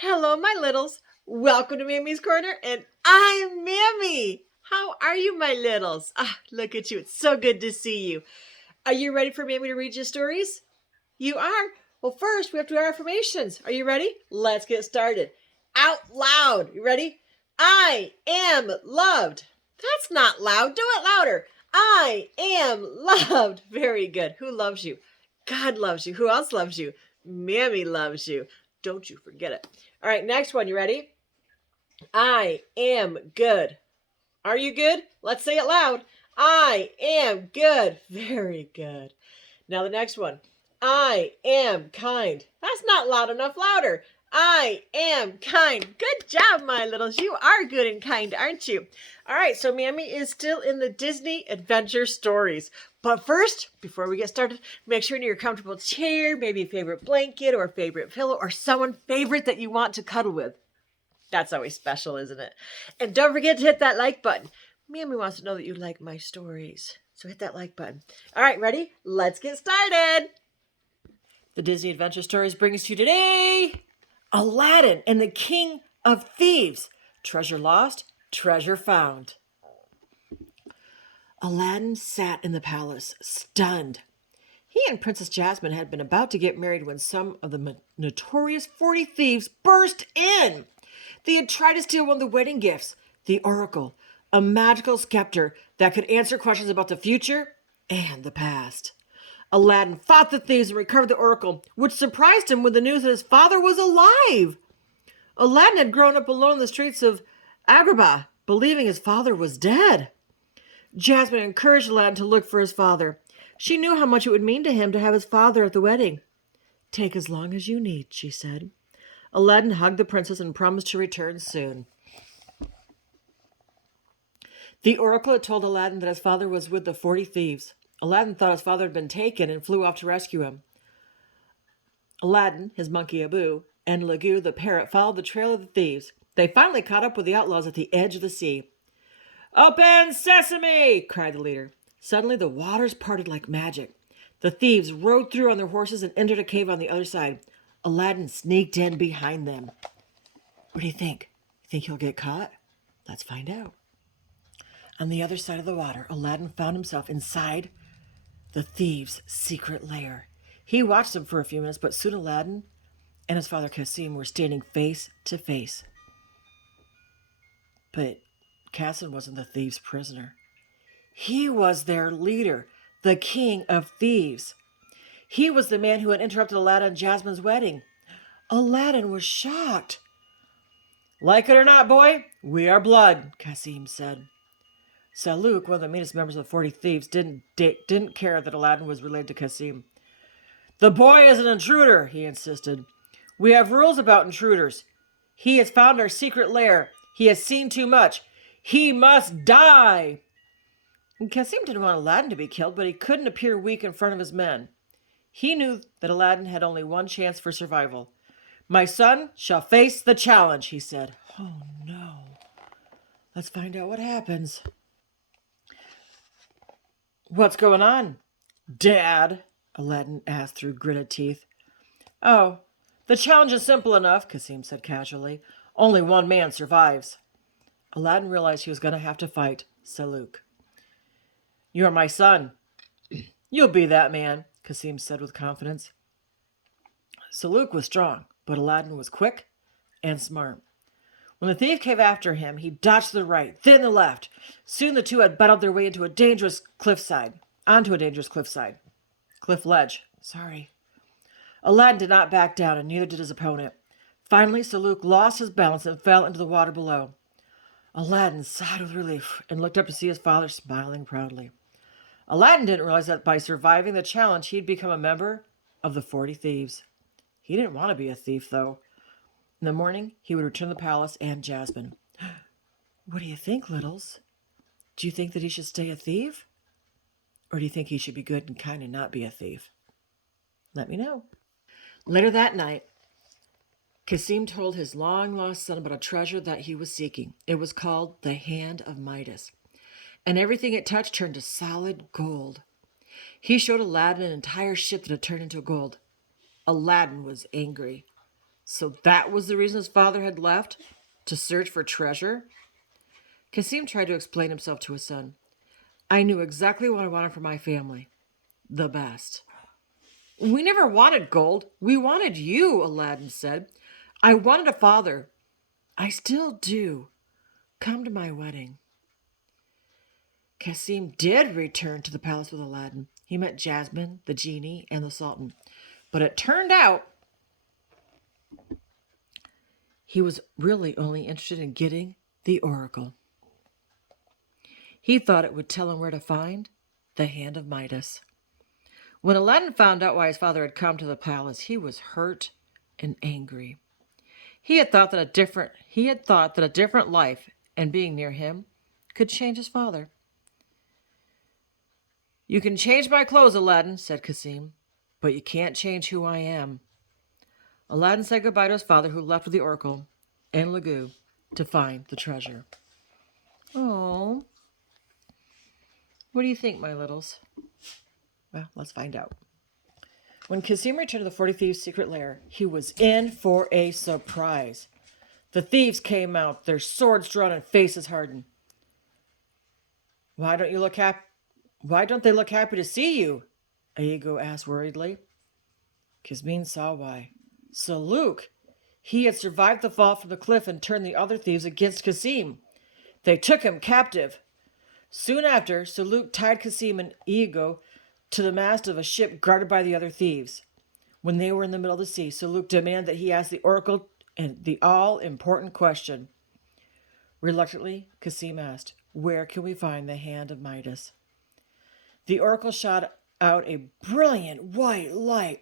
Hello, my littles. Welcome to Mammy's Corner, and I'm Mammy. How are you, my littles? Look at you. It's so good to see you. Are you ready for Mammy to read you stories? You are? Well, first, we have to do our affirmations. Are you ready? Let's get started. Out loud. You ready? I am loved. That's not loud. Do it louder. I am loved. Very good. Who loves you? God loves you. Who else loves you? Mammy loves you. Don't you forget it. All right, next one. You ready? I am good. Are you good? Let's say it loud. I am good. Very good. Now the next one. I am kind. That's not loud enough. Louder. I am kind. Good job, my littles. You are good and kind, aren't you? All right, so Mammy is still in the Disney Adventure Stories. But first, before we get started, make sure you're in your comfortable chair, maybe a favorite blanket or a favorite pillow or someone favorite that you want to cuddle with. That's always special, isn't it? And don't forget to hit that like button. Mammy wants to know that you like my stories. So hit that like button. All right, ready? Let's get started. The Disney Adventure Stories brings to you today Aladdin and the King of Thieves. Treasure lost, treasure found. Aladdin sat in the palace, stunned. He and Princess Jasmine had been about to get married when some of the notorious 40 thieves burst in. They had tried to steal one of the wedding gifts, the Oracle, a magical scepter that could answer questions about the future and the past. Aladdin fought the thieves and recovered the Oracle, which surprised him with the news that his father was alive. Aladdin had grown up alone in the streets of Agrabah, believing his father was dead. Jasmine encouraged Aladdin to look for his father. She knew how much it would mean to him to have his father at the wedding. "Take as long as you need," she said. Aladdin hugged the princess and promised to return soon. The oracle had told Aladdin that his father was with the 40 thieves. Aladdin thought his father had been taken and flew off to rescue him. Aladdin, his monkey Abu, and Lagu the parrot followed the trail of the thieves. They finally caught up with the outlaws at the edge of the sea. "Open sesame!" cried the leader. Suddenly the waters parted like magic. The thieves rode through on their horses and entered a cave on the other side. Aladdin sneaked in behind them. What do you think? You think he'll get caught? Let's find out. On the other side of the water, Aladdin found himself inside the thieves' secret lair. He watched them for a few minutes, but soon Aladdin and his father Cassim were standing face to face. But Cassim wasn't the thieves' prisoner. He was their leader, the king of thieves. He was the man who had interrupted Aladdin and Jasmine's wedding. Aladdin was shocked. "Like it or not, boy, we are blood," Cassim said. Saluk, one of the meanest members of the 40 thieves, didn't care that Aladdin was related to Cassim. "The boy is an intruder," he insisted. "We have rules about intruders. He has found our secret lair. He has seen too much. He must die." And Cassim didn't want Aladdin to be killed, but he couldn't appear weak in front of his men. He knew that Aladdin had only one chance for survival. "My son shall face the challenge," he said. Oh no. Let's find out what happens. "What's going on, Dad?" Aladdin asked through gritted teeth. "Oh, the challenge is simple enough," Cassim said casually. "Only one man survives." Aladdin realized he was going to have to fight Saluk. "You're my son. You'll be that man," Cassim said with confidence. Saluk was strong, but Aladdin was quick and smart. When the thief came after him, he dodged to the right, then the left. Soon the two had battled their way onto a dangerous cliff ledge. Aladdin did not back down, and neither did his opponent. Finally, Saluk lost his balance and fell into the water below. Aladdin sighed with relief and looked up to see his father smiling proudly. Aladdin didn't realize that by surviving the challenge, he'd become a member of the 40 thieves. He didn't want to be a thief, though. In the morning, he would return to the palace and Jasmine. "What do you think, littles? Do you think that he should stay a thief? Or do you think he should be good and kind and not be a thief? Let me know." Later that night, Cassim told his long-lost son about a treasure that he was seeking. It was called the Hand of Midas, and everything it touched turned to solid gold. He showed Aladdin an entire ship that had turned into gold. Aladdin was angry. So that was the reason his father had left? To search for treasure? Cassim tried to explain himself to his son. I knew exactly what I wanted for my family. The best. We never wanted gold. We wanted you, Aladdin said. I wanted a father. I still do. Come to my wedding. Cassim did return to the palace with Aladdin. He met Jasmine, the genie, and the sultan. But it turned out he was really only interested in getting the oracle. He thought it would tell him where to find the hand of Midas. When Aladdin found out why his father had come to the palace, he was hurt and angry. He had thought that a different life and being near him could change his father. You can change my clothes, Aladdin, said Cassim, but you can't change who I am. Aladdin said goodbye to his father, who left with the oracle and Lagoo to find the treasure. Oh, what do you think, my littles? Well, let's find out. When Cassim returned to the 40 Thieves' secret lair, he was in for a surprise. The thieves came out, their swords drawn and faces hardened. Why don't they look happy to see you? Iago asked worriedly. Cassim saw why. Saluk! He had survived the fall from the cliff and turned the other thieves against Cassim. They took him captive. Soon after, Saluk tied Cassim and Iago to the mast of a ship guarded by the other thieves. When they were in the middle of the sea, Saluk demanded that he ask the oracle and the all-important question. Reluctantly, Cassim asked, where can we find the hand of Midas? The oracle shot out a brilliant white light.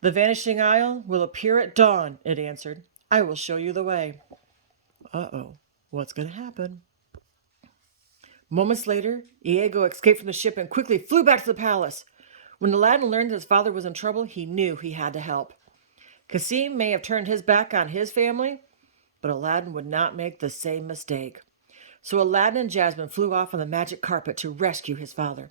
The vanishing isle will appear at dawn, it answered. I will show you the way. Uh-oh, what's going to happen? Moments later, Iago escaped from the ship and quickly flew back to the palace. When Aladdin learned that his father was in trouble, he knew he had to help. Cassim may have turned his back on his family, but Aladdin would not make the same mistake. So Aladdin and Jasmine flew off on the magic carpet to rescue his father.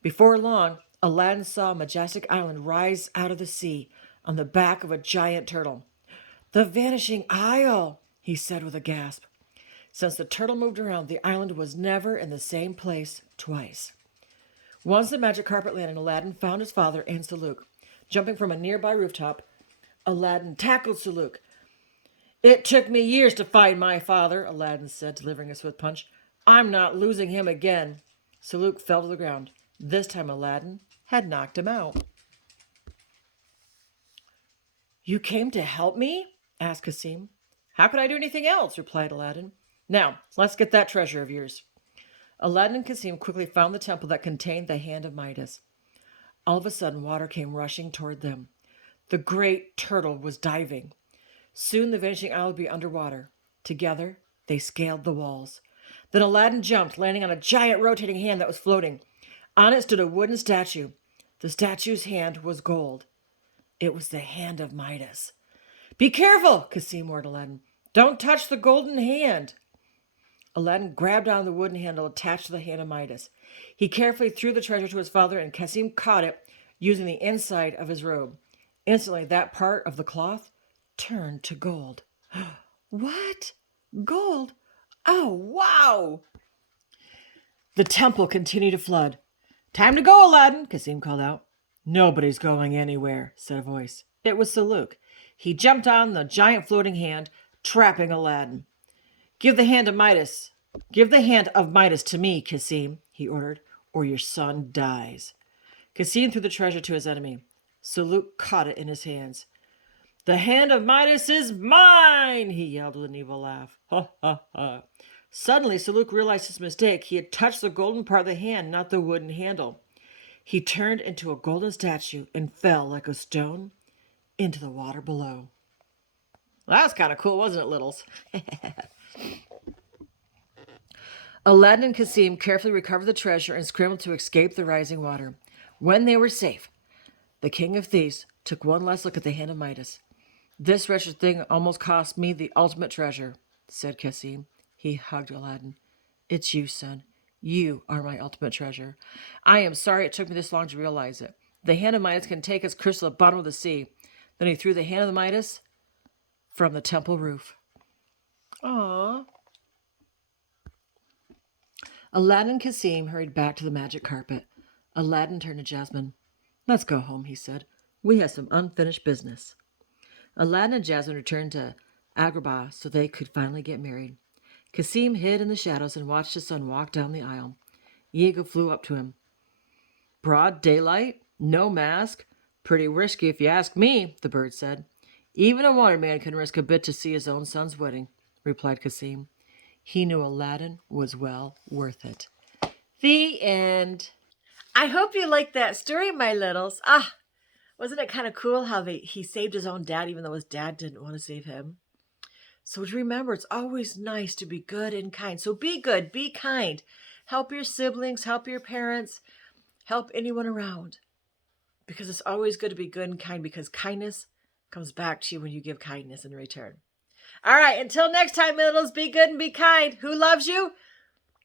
Before long, Aladdin saw a majestic island rise out of the sea on the back of a giant turtle. The vanishing isle, he said with a gasp. Since the turtle moved around, the island was never in the same place twice. Once the magic carpet landed, Aladdin found his father and Saluk. Jumping from a nearby rooftop, Aladdin tackled Saluk. It took me years to find my father, Aladdin said, delivering a swift punch. I'm not losing him again. Saluk fell to the ground. This time Aladdin had knocked him out. You came to help me? Asked Cassim. How could I do anything else? Replied Aladdin. Now, let's get that treasure of yours. Aladdin and Cassim quickly found the temple that contained the hand of Midas. All of a sudden, water came rushing toward them. The great turtle was diving. Soon the vanishing isle would be underwater. Together, they scaled the walls. Then Aladdin jumped, landing on a giant rotating hand that was floating. On it stood a wooden statue. The statue's hand was gold. It was the hand of Midas. Be careful, Cassim warned Aladdin. Don't touch the golden hand. Aladdin grabbed on the wooden handle attached to the hand of Midas. He carefully threw the treasure to his father, and Cassim caught it using the inside of his robe. Instantly, that part of the cloth turned to gold. What? Gold? Oh, wow! The temple continued to flood. Time to go, Aladdin, Cassim called out. Nobody's going anywhere, said a voice. It was Saluk. He jumped on the giant floating hand, trapping Aladdin. Give the hand of Midas to me, Cassim, he ordered, or your son dies. Cassim threw the treasure to his enemy. Saluk caught it in his hands. The hand of Midas is mine, he yelled with an evil laugh. Ha, ha, ha. Suddenly, Saluk realized his mistake. He had touched the golden part of the hand, not the wooden handle. He turned into a golden statue and fell like a stone into the water below. Well, that was kind of cool, wasn't it, littles? Aladdin and Cassim carefully recovered the treasure and scrambled to escape the rising water. When they were safe, the King of Thieves took one last look at the hand of Midas. This wretched thing almost cost me the ultimate treasure, said Cassim. He hugged Aladdin. It's you, son. You are my ultimate treasure. I am sorry it took me this long to realize it. The hand of Midas can take us crystal to the bottom of the sea. Then he threw the hand of the Midas from the temple roof. Aww. Aladdin and Cassim hurried back to the magic carpet. Aladdin turned to Jasmine. "Let's go home," he said. "We have some unfinished business." Aladdin and Jasmine returned to Agrabah so they could finally get married. Cassim hid in the shadows and watched his son walk down the aisle. Iago flew up to him. "Broad daylight? No mask? Pretty risky if you ask me," the bird said. "Even a wanted man can risk a bit to see his own son's wedding," replied Cassim. He knew Aladdin was well worth it. The end. I hope you liked that story, my littles. Wasn't it kind of cool how he saved his own dad even though his dad didn't want to save him? So remember, it's always nice to be good and kind. So be good, be kind. Help your siblings, help your parents, help anyone around. Because it's always good to be good and kind, because kindness comes back to you when you give kindness in return. All right, until next time, my littles, be good and be kind. Who loves you?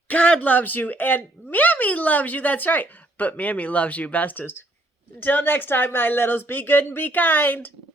God loves you, and Mammy loves you. That's right. But Mammy loves you bestest. Until next time, my littles, be good and be kind.